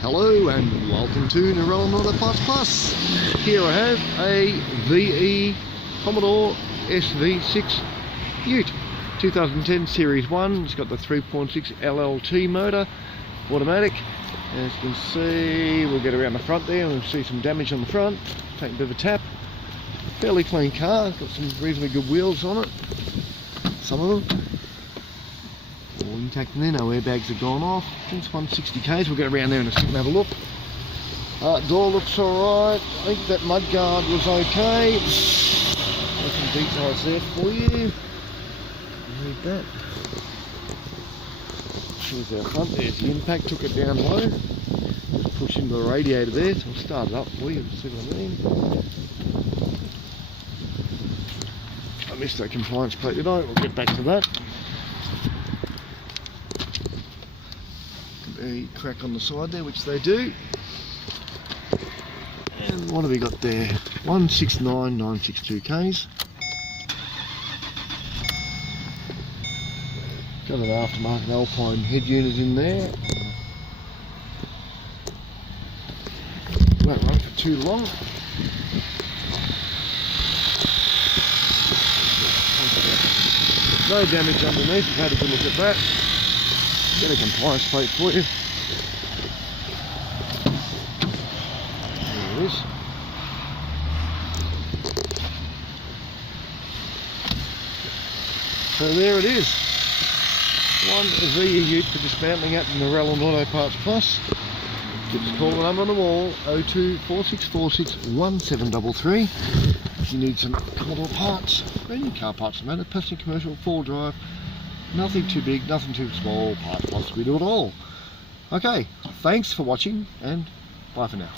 Hello and welcome to LY7. Here I have a Commodore Sv6 Ute 2010 Series 1. It's got the 3.6 LLT motor, automatic. As you can see, we'll get around the front there and we'll see some damage on the front. Take a bit of a tap. Fairly clean car, got some reasonably good wheels on it, some of them. All intact in there, no airbags have gone off. I think it's 160 k's, we'll get around there in a second and have a look. Door looks alright, I think that mud guard was okay. There's some details there for you. Read that. Here's our front, there's the impact, took it down low. Just pushed into the radiator there, so I'll start it up for you, see what I mean. I missed that compliance plate, did I? We'll get back to that. A crack on the side there, which they do. And what have we got there? 169,962 k's. Got an aftermarket Alpine head unit in there. Won't run for too long. No damage underneath, we've had a good look at that. Get a compliance plate for you. There it is. So there it is. One VE Ute for dismantling at Narellan Auto Parts Plus. Give us a call, the number on the wall, 02 4646 1733. If you need some Commodore parts, any car parts, no matter, passenger, commercial, four-wheel drive, nothing too big, nothing too small, parts plus, we do it all. Okay, thanks for watching and bye for now.